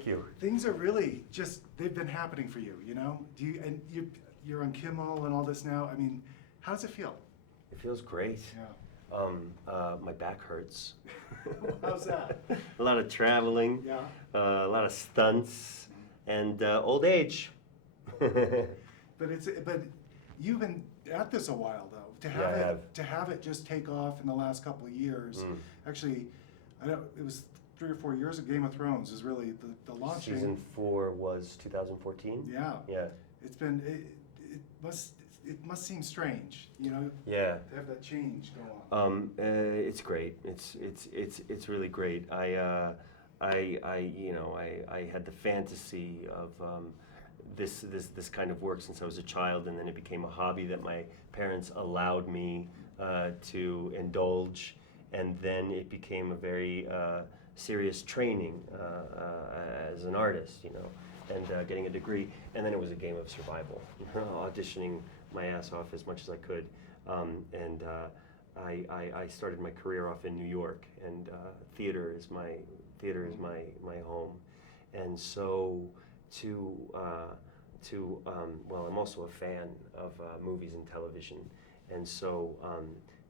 Thank you. Things are really they've been happening for you, you know? You're on Kimmel and all this now. I mean, how does it feel? It feels great. Yeah. My back hurts. How's that? A lot of traveling, Yeah. a lot of stunts, and old age. But you've been at this a while though. To have it just take off in the last couple of years. Actually, it was 3 or 4 years of Game of Thrones is really the launching. Season 4 was 2014. Yeah. Yeah. It's been it must seem strange, you know. Yeah. To have that change go on. It's great. It's really great. I had the fantasy of this kind of work since I was a child, and then it became a hobby that my parents allowed me to indulge, and then it became a very serious training as an artist, you know, and getting a degree, and then it was a game of survival, auditioning my ass off as much as I could, and I started my career off in New York, and theater is my home, and so well, I'm also a fan of movies and television, and so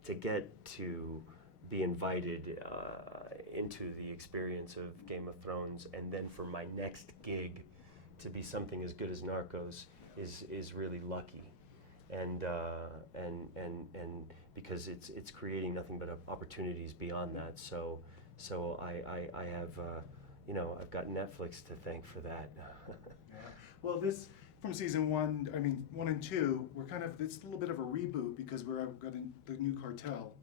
to get to be invited into the experience of Game of Thrones, and then for my next gig to be something as good as Narcos is really lucky, and because it's creating nothing but opportunities beyond that. So I have I've got Netflix to thank for that. Yeah. Well, this from season 1, I mean 1 and 2, it's a little bit of a reboot because I've got the new cartel,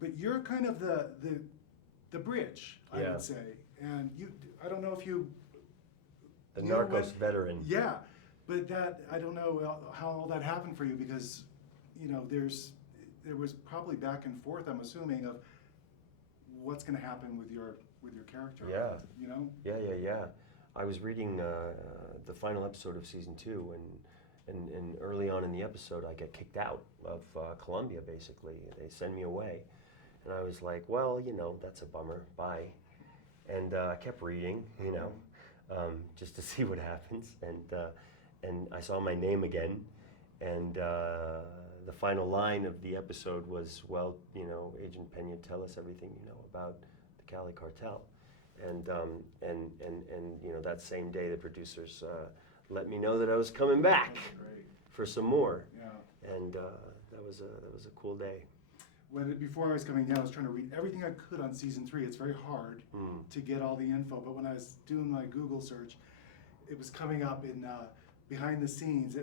but you're kind of the bridge, I would say, and I don't know if you. The Narcos veteran. Yeah, but I don't know how all that happened for you because, you know, there was probably back and forth, I'm assuming, of what's going to happen with your character. Yeah. You know. Yeah. I was reading the final episode of season 2, and early on in the episode, I get kicked out of Colombia. Basically, they send me away, and I was like, well, you know, that's a bummer. Bye. And I kept reading, you know. Just to see what happens, and I saw my name again, and the final line of the episode was, well, you know, Agent Pena, tell us everything you know about the Cali cartel, and you know, that same day the producers let me know that I was coming back for some more, and that was a cool day. Before I was coming down, I was trying to read everything I could on season 3. It's very hard to get all the info, but when I was doing my Google search, it was coming up in behind the scenes.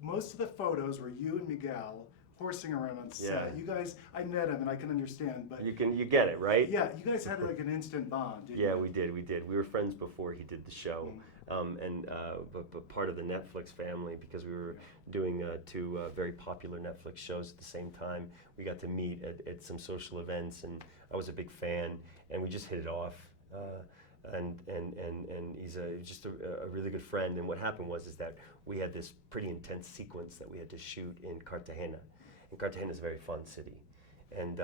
Most of the photos were you and Miguel horsing around on set. You guys, I met him and I can understand, but you get it, right? Yeah, you guys had like an instant bond, didn't you? We did. We were friends before he did the show, but part of the Netflix family, because we were doing 2 very popular Netflix shows at the same time. We got to meet at some social events, and I was a big fan, and we just hit it off. And he's just a really good friend. And what happened was that we had this pretty intense sequence that we had to shoot in Cartagena, and Cartagena is a very fun city, and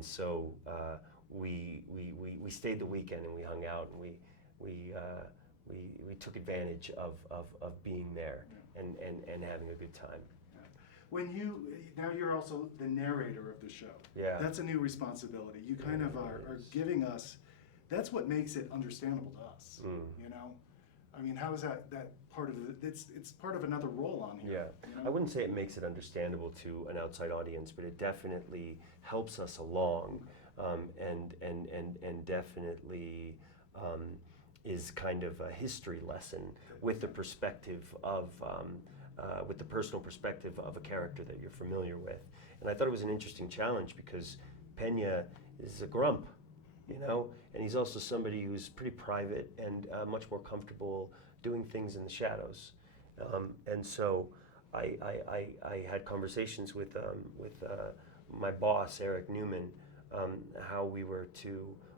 so we stayed the weekend and we hung out, and we took advantage of being there and having a good time. Now you're also the narrator of the show. Yeah. That's a new responsibility. You kind of are giving us. That's what makes it understandable to us. You know, I mean, how is that part of it? It's part of another role on here. Yeah, you know? I wouldn't say it makes it understandable to an outside audience, but it definitely helps us along, and definitely is kind of a history lesson with the perspective of. With the personal perspective of a character that you're familiar with. And I thought it was an interesting challenge because Pena is a grump, you know, and he's also somebody who's pretty private and much more comfortable doing things in the shadows. And so I had conversations with my boss, Eric Newman, how we were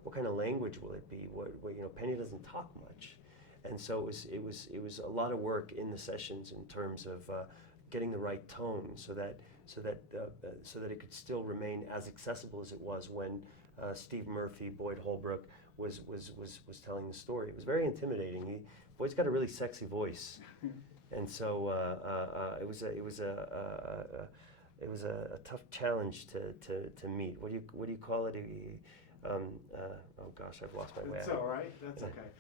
what kind of language will it be? What you know, Pena doesn't talk much. And so it was a lot of work in the sessions in terms of getting the right tone so that it could still remain as accessible as it was when Steve Murphy, Boyd Holbrook was telling the story. It was very intimidating. Boy's got a really sexy voice, and so it was a tough challenge to meet. What do you call it? Oh gosh, I've lost my way. It's all right. That's okay.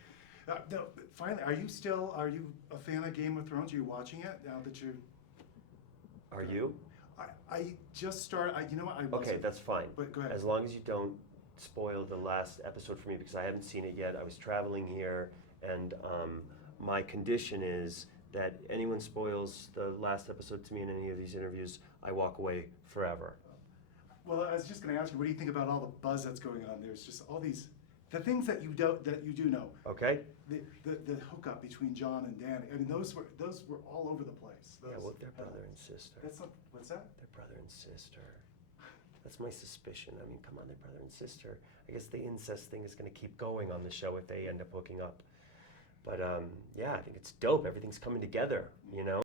No, finally, are you a fan of Game of Thrones? Are you watching it now that you? Are you? I just started. You know what? I wasn't. Okay, that's fine. But go ahead. As long as you don't spoil the last episode for me, because I haven't seen it yet. I was traveling here, and my condition is that anyone spoils the last episode to me in any of these interviews, I walk away forever. Well, I was just going to ask you, what do you think about all the buzz that's going on? There's just all these, the things that you do know. Okay. The hookup between John and Danny. I mean, those were all over the place. Yeah, well, they're brother and sister. That's not, what's that? They're brother and sister. That's my suspicion. I mean, come on, they're brother and sister. I guess the incest thing is going to keep going on the show if they end up hooking up. But yeah, I think it's dope. Everything's coming together, you know?